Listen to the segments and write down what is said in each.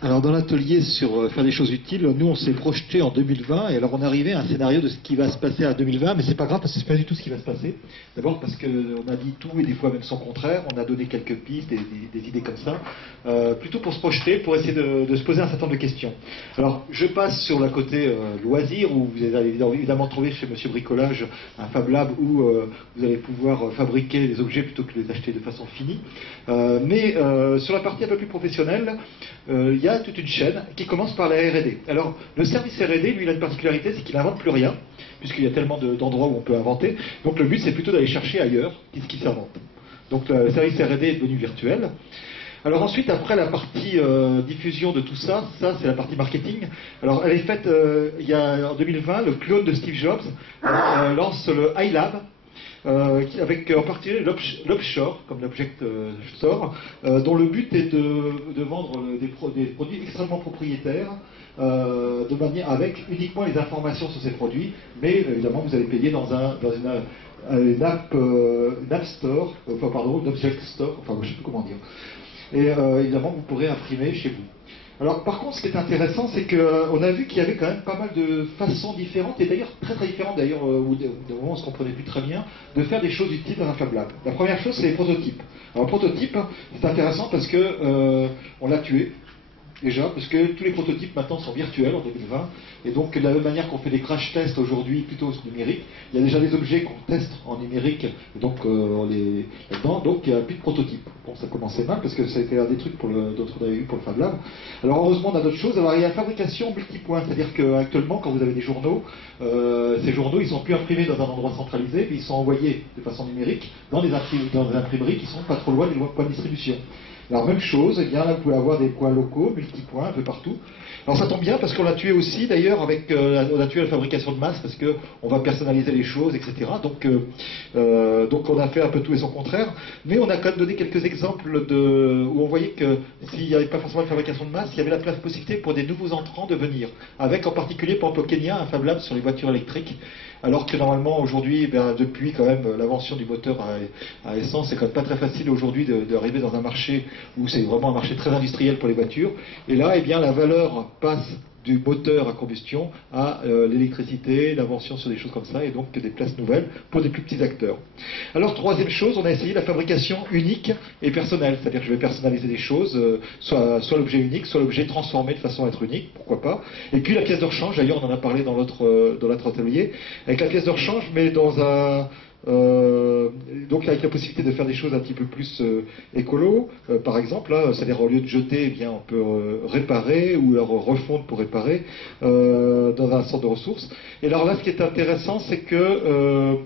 Alors dans l'atelier sur faire des choses utiles, nous on s'est projeté en 2020 et alors on est arrivé à un scénario de ce qui va se passer à 2020, mais c'est pas grave parce que c'est pas du tout ce qui va se passer. D'abord parce qu'on a dit tout et des fois même son contraire, on a donné quelques pistes, des idées comme ça, plutôt pour se projeter, pour essayer de se poser un certain nombre de questions. Alors je passe sur le côté loisir où vous allez évidemment trouver chez Monsieur Bricolage un Fab Lab où vous allez pouvoir fabriquer des objets plutôt que de les acheter de façon finie. Mais sur la partie un peu plus professionnelle, il y a toute une chaîne qui commence par la R&D. Alors, le service R&D, lui, il a une particularité, c'est qu'il n'invente plus rien, puisqu'il y a tellement d'endroits où on peut inventer. Donc, le but, c'est plutôt d'aller chercher ailleurs qu'est-ce qui s'invente. Donc, le service R&D est devenu virtuel. Alors ensuite, après la partie diffusion de tout ça, c'est la partie marketing. Alors, elle est faite, il y a en 2020, le clone de Steve Jobs lance le iLab, avec en particulier l'Offshore, comme l'Object Store, dont le but est de vendre des produits extrêmement propriétaires, de manière avec uniquement les informations sur ces produits, mais évidemment vous allez payer dans une app store, enfin pardon, une Object Store, enfin je ne sais plus comment dire. Et évidemment vous pourrez imprimer chez vous. Alors par contre, ce qui est intéressant, c'est qu'on a vu qu'il y avait quand même pas mal de façons différentes, et d'ailleurs très très différentes, d'ailleurs, où de moments on ne se comprenait plus très bien, de faire des choses utiles dans un Fab Lab. La première chose, c'est les prototypes. Alors le prototype, c'est intéressant parce que on l'a tué. Déjà, parce que tous les prototypes maintenant sont virtuels en 2020, et donc de la même manière qu'on fait des crash tests aujourd'hui plutôt numériques, il y a déjà des objets qu'on teste en numérique, et donc on les là-dedans, donc il n'y a plus de prototypes. Bon, ça commençait mal parce que ça a été un des trucs d'autres on avait eu pour le Fab Lab. Alors heureusement on a d'autres choses. Alors il y a la fabrication multipoint, c'est-à-dire qu'actuellement quand vous avez des journaux, ces journaux ils sont plus imprimés dans un endroit centralisé, mais ils sont envoyés de façon numérique dans des imprimeries qui sont pas trop loin des points de distribution. Alors même chose, eh bien là vous pouvez avoir des points locaux, multipoints, un peu partout. Alors ça tombe bien parce qu'on l'a tué aussi d'ailleurs avec on a tué la fabrication de masse parce que on va personnaliser les choses, etc. Donc on a fait un peu tout et son contraire, mais on a quand même donné quelques exemples où on voyait que s'il n'y avait pas forcément de fabrication de masse, il y avait la possibilité pour des nouveaux entrants de venir, avec en particulier par exemple au Kenya un Fab Lab sur les voitures électriques. Alors que normalement aujourd'hui, depuis quand même l'invention du moteur à essence, c'est quand même pas très facile aujourd'hui d'arriver dans un marché où c'est vraiment un marché très industriel pour les voitures. Et là, eh bien, la valeur passe du moteur à combustion à l'électricité, l'invention sur des choses comme ça, et donc des places nouvelles pour des plus petits acteurs. Alors, troisième chose, on a essayé la fabrication unique et personnelle, c'est-à-dire que je vais personnaliser des choses, soit l'objet unique, soit l'objet transformé de façon à être unique, pourquoi pas. Et puis la pièce de rechange, d'ailleurs on en a parlé dans l'autre atelier, avec la pièce de rechange, mais dans un... donc avec la possibilité de faire des choses un petit peu plus écolo, par exemple, c'est-à-dire au lieu de jeter, eh bien, on peut réparer ou alors refondre pour réparer dans un centre de ressources. Et alors là, ce qui est intéressant, c'est que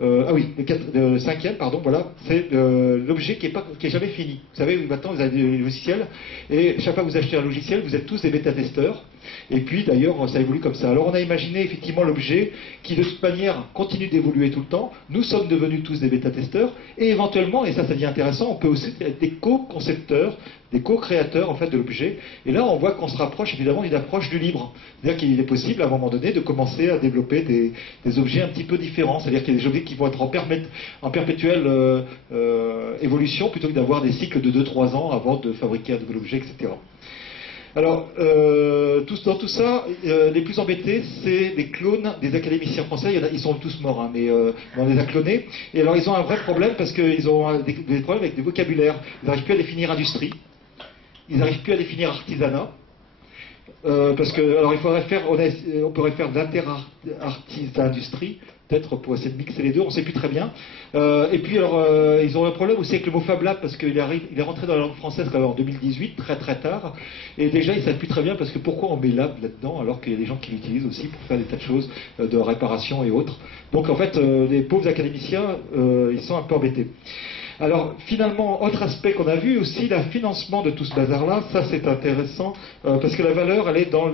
ah oui, le cinquième, pardon, voilà, c'est l'objet qui est jamais fini. Vous savez, maintenant vous avez des logiciels, et chaque fois que vous achetez un logiciel, vous êtes tous des bêta-testeurs, et puis d'ailleurs ça évolue comme ça. Alors on a imaginé effectivement l'objet qui de toute manière continue d'évoluer tout le temps, nous sommes devenus tous des bêta-testeurs, et éventuellement, et ça devient intéressant, on peut aussi être des co-concepteurs, des co-créateurs en fait de l'objet, et là on voit qu'on se rapproche évidemment d'une approche du libre, c'est-à-dire qu'il est possible à un moment donné de commencer à développer des objets un petit peu différents, c'est-à-dire qu'il y a des objets qui vont être en perpétuelle évolution plutôt que d'avoir des cycles de 2-3 ans avant de fabriquer un nouvel objet, etc. Alors, dans tout ça, les plus embêtés, c'est des clones des académiciens français. Ils sont tous morts, hein, mais on les a clonés. Et alors, ils ont un vrai problème parce qu'ils ont des problèmes avec des vocabulaires. Ils n'arrivent plus à définir industrie. Ils n'arrivent plus à définir artisanat. Parce que, alors, on pourrait faire d'inter-industrie, peut-être pour essayer de mixer les deux, on ne sait plus très bien. Et puis, alors, ils ont un problème aussi avec le mot Fab Lab, parce qu'il est rentré dans la langue française quand même en 2018, très très tard. Et déjà, ils ne savent plus très bien, parce que pourquoi on met Lab là-dedans, alors qu'il y a des gens qui l'utilisent aussi pour faire des tas de choses de réparation et autres. Donc, en fait, les pauvres académiciens, ils sont un peu embêtés. Alors finalement, autre aspect qu'on a vu aussi, le financement de tout ce bazar-là, ça c'est intéressant, parce que la valeur, elle est dans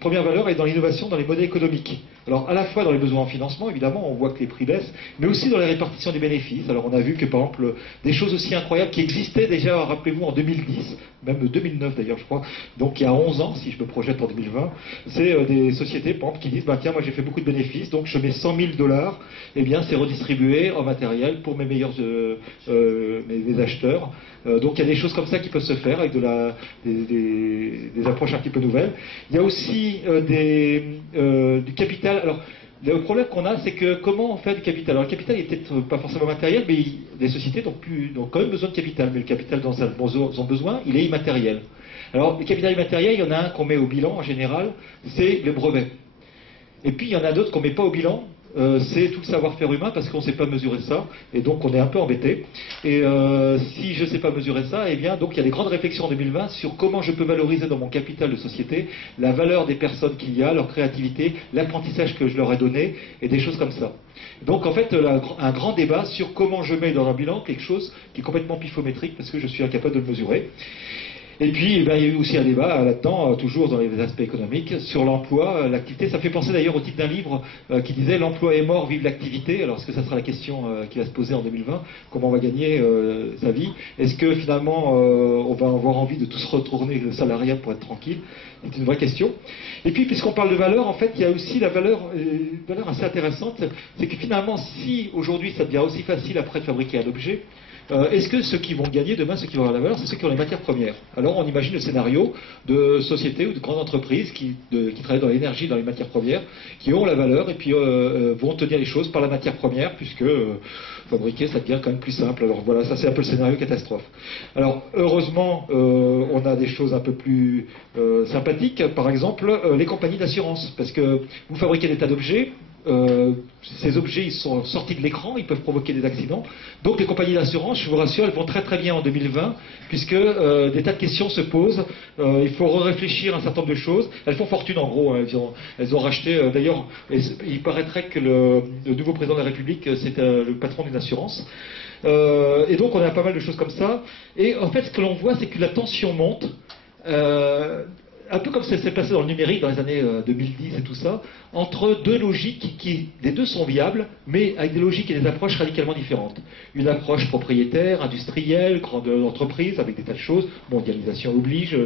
première valeur, elle est dans l'innovation, dans les modèles économiques. Alors à la fois dans les besoins en financement, évidemment, on voit que les prix baissent, mais aussi dans la répartition des bénéfices. Alors on a vu que par exemple des choses aussi incroyables qui existaient déjà, rappelez-vous, en 2010, même 2009 d'ailleurs je crois, donc il y a 11 ans, si je me projette en 2020, c'est des sociétés par exemple qui disent, bah, tiens, moi j'ai fait beaucoup de bénéfices, donc je mets 100 000 $, et bien c'est redistribué en matériel pour mes meilleurs mes acheteurs. Donc il y a des choses comme ça qui peuvent se faire avec des approches un petit peu nouvelles. Il y a aussi du capital. Alors le problème qu'on a, c'est que comment on fait du capital? Alors le capital n'est peut-être pas forcément matériel, mais les sociétés ont quand même besoin de capital. Mais le capital dont elles ont besoin, il est immatériel. Alors le capital immatériel, il y en a un qu'on met au bilan en général, c'est le brevet. Et puis il y en a d'autres qu'on ne met pas au bilan. C'est tout le savoir-faire humain parce qu'on ne sait pas mesurer ça et donc on est un peu embêté. Et si je ne sais pas mesurer ça, eh bien donc il y a des grandes réflexions en 2020 sur comment je peux valoriser dans mon capital de société la valeur des personnes qu'il y a, leur créativité, l'apprentissage que je leur ai donné et des choses comme ça. Donc en fait un grand débat sur comment je mets dans un bilan quelque chose qui est complètement pifométrique parce que je suis incapable de le mesurer. Et puis, il y a eu aussi un débat là-dedans, toujours dans les aspects économiques, sur l'emploi, l'activité. Ça fait penser d'ailleurs au titre d'un livre qui disait « L'emploi est mort, vive l'activité ». Alors, est-ce que ça sera la question qui va se poser en 2020 ? Comment on va gagner sa vie ? Est-ce que finalement, on va avoir envie de tous retourner le salariat pour être tranquille ? C'est une vraie question. Et puis, puisqu'on parle de valeur, en fait, il y a aussi la valeur, une valeur assez intéressante, c'est que finalement, si aujourd'hui ça devient aussi facile après de fabriquer un objet, est-ce que ceux qui vont gagner demain, ceux qui vont avoir la valeur, c'est ceux qui ont les matières premières? Alors on imagine le scénario de sociétés ou de grandes entreprises qui travaillent dans l'énergie, dans les matières premières, qui ont la valeur et puis vont tenir les choses par la matière première, puisque fabriquer, ça devient quand même plus simple. Alors voilà, ça c'est un peu le scénario catastrophe. Alors heureusement, on a des choses un peu plus sympathiques, par exemple les compagnies d'assurance, parce que vous fabriquez des tas d'objets, ces objets ils sont sortis de l'écran, ils peuvent provoquer des accidents. Donc les compagnies d'assurance, je vous rassure, elles vont très très bien en 2020, puisque des tas de questions se posent. Il faut réfléchir à un certain nombre de choses. Elles font fortune en gros. Hein. Elles ont racheté. D'ailleurs, il paraîtrait que le nouveau président de la République, c'est le patron d'une assurance. Et donc on a pas mal de choses comme ça. Et en fait, ce que l'on voit, c'est que la tension monte. Un peu comme ça s'est passé dans le numérique dans les années 2010 et tout ça, entre deux logiques qui, les deux sont viables, mais avec des logiques et des approches radicalement différentes. Une approche propriétaire, industrielle, grande entreprise, avec des tas de choses, mondialisation oblige,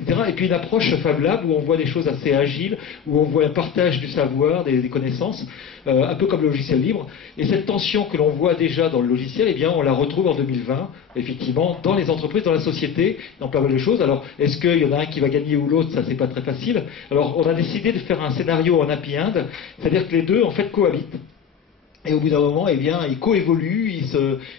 etc. Et puis une approche Fab Lab, où on voit des choses assez agiles, où on voit un partage du savoir, des connaissances, un peu comme le logiciel libre. Et cette tension que l'on voit déjà dans le logiciel, eh bien, on la retrouve en 2020, effectivement, dans les entreprises, dans la société, dans pas mal de choses. Alors, est-ce qu'il y en a un qui va gagner ou l'autre? Ça, c'est pas très facile. Alors, on a décidé de faire un scénario en happy end, c'est-à-dire que les deux, en fait, cohabitent. Et au bout d'un moment, eh bien, ils coévoluent,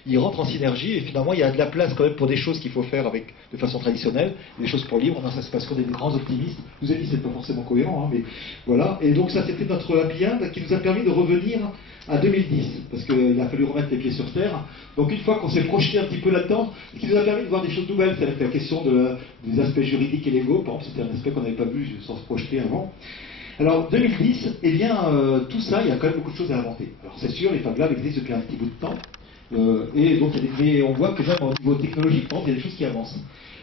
ils rentrent en synergie, et finalement, il y a de la place quand même pour des choses qu'il faut faire de façon traditionnelle, des choses pour libre. Non, ça se passe qu'on est des grands optimistes. Vous avez dit, c'est pas forcément cohérent, hein, mais voilà. Et donc, ça, c'était notre happy end qui nous a permis de revenir à 2010, parce qu'il a fallu remettre les pieds sur terre. Donc, une fois qu'on s'est projeté un petit peu là-dedans, ce qui nous a permis de voir des choses nouvelles, c'est la question des aspects juridiques et légaux. Par exemple, c'était un aspect qu'on n'avait pas vu sans se projeter avant. Alors, 2010, eh bien, tout ça, il y a quand même beaucoup de choses à inventer. Alors, c'est sûr, les Fab Labs existent depuis un petit bout de temps, et donc on voit que même au niveau technologique, il y a des choses qui avancent.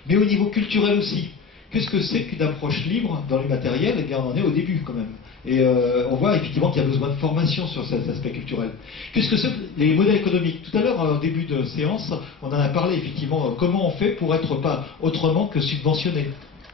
Mais au niveau culturel aussi, qu'est-ce que c'est qu'une approche libre dans le matériel? Eh bien, on en est au début quand même. Et on voit effectivement qu'il y a besoin de formation sur cet aspect culturel. Qu'est-ce que c'est les modèles économiques? Tout à l'heure, en début de séance, on en a parlé effectivement, comment on fait pour être pas autrement que subventionné.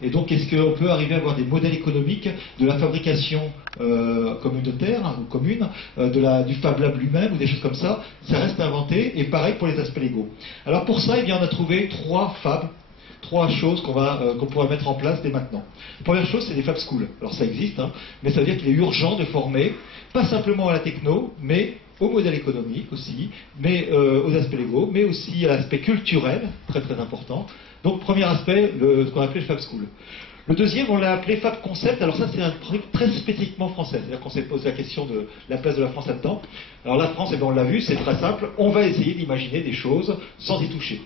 Et donc, est-ce qu'on peut arriver à avoir des modèles économiques de la fabrication communautaire ou commune, du Fab Lab lui-même ou des choses comme ça? Ça reste à inventer, et pareil pour les aspects légaux. Alors pour ça, eh bien, on a trouvé trois choses qu'on pourrait mettre en place dès maintenant. La première chose, c'est des Fab Schools. Alors ça existe, hein, mais ça veut dire qu'il est urgent de former, pas simplement à la techno, mais au modèle économique aussi, mais aux aspects légaux, mais aussi à l'aspect culturel, très très important. Donc, premier aspect, ce qu'on a appelé le Fab School. Le deuxième, on l'a appelé Fab Concept. Alors ça, c'est un truc très spécifiquement français. C'est-à-dire qu'on s'est posé la question de la place de la France là-dedans. Alors la France, eh bien, on l'a vu, c'est très simple. On va essayer d'imaginer des choses sans y toucher.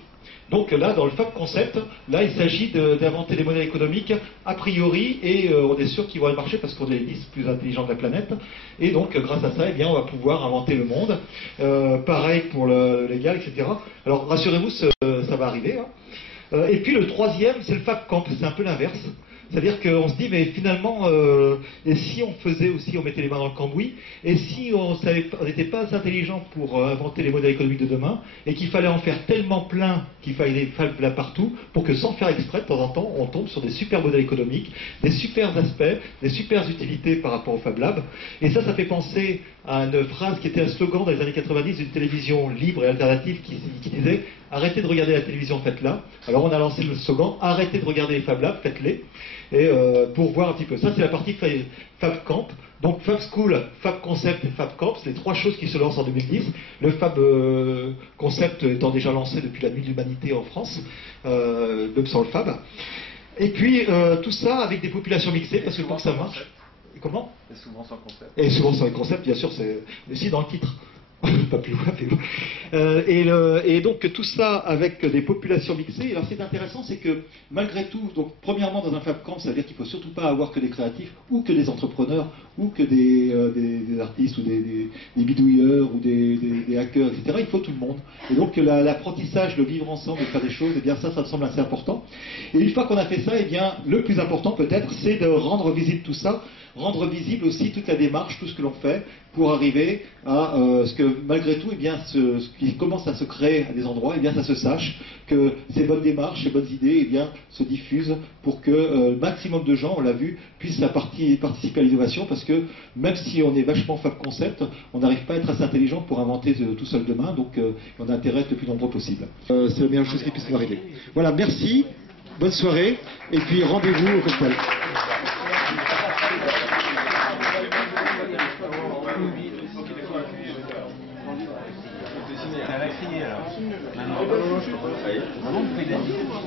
Donc là, dans le Fab Concept, là, il s'agit d'inventer des modèles économiques a priori, et on est sûr qu'ils vont marcher parce qu'on est les 10 plus intelligents de la planète. Et donc, grâce à ça, eh bien, on va pouvoir inventer le monde. Pareil pour le légal, etc. Alors, rassurez-vous, ça va arriver. Hein. Et puis le troisième, c'est le Fab Camp, c'est un peu l'inverse. C'est-à-dire qu'on se dit, mais finalement, et si on faisait aussi, on mettait les mains dans le cambouis, et si on n'était pas assez intelligent pour inventer les modèles économiques de demain, et qu'il fallait en faire tellement plein qu'il fallait là partout, pour que sans faire exprès, de temps en temps, on tombe sur des super modèles économiques, des super aspects, des super utilités par rapport au Fab Lab. Et ça fait penser à une phrase qui était un slogan dans les années 90 d'une télévision libre et alternative qui disait « Arrêtez de regarder la télévision, faites-la ». Alors on a lancé le slogan « Arrêtez de regarder les Fab Labs, faites-les ». Et pour voir un petit peu. Ça, c'est la partie Fab Camp. Donc Fab School, Fab Concept et Fab Camp, c'est les trois choses qui se lancent en 2010. Le Fab Concept étant déjà lancé depuis la nuit de l'humanité en France, même sans le Fab. Et puis tout ça avec des populations mixées, parce que pour que ça marche... Comment? Et souvent sans concept. Et souvent sans concept, bien sûr, c'est aussi dans le titre. Pas plus loin, mais bon. Et donc tout ça avec des populations mixées. Alors ce qui est intéressant, c'est que malgré tout, donc premièrement dans un Fab Camp, ça veut dire qu'il ne faut surtout pas avoir que des créatifs, ou que des entrepreneurs, ou que des artistes, ou des bidouilleurs, ou des hackers, etc. Il faut tout le monde. Et donc l'apprentissage, le vivre ensemble, de faire des choses, et bien ça me semble assez important. Et une fois qu'on a fait ça, et bien le plus important peut-être, c'est de rendre visible tout ça, rendre visible aussi toute la démarche, tout ce que l'on fait, pour arriver à ce que malgré tout, eh bien, ce qui commence à se créer à des endroits, eh bien, ça se sache, que ces bonnes démarches, ces bonnes idées, eh bien, se diffusent pour que le maximum de gens, on l'a vu, puissent participer à l'innovation, parce que même si on est vachement Fab Concept, on n'arrive pas à être assez intelligent pour inventer tout seul demain, donc on a intérêt à être le plus nombreux possible. C'est la meilleure chose qui puisse nous arriver. Voilà, merci, bonne soirée, et puis rendez-vous au cocktail. Elle a crié alors. Maintenant, je peux pas.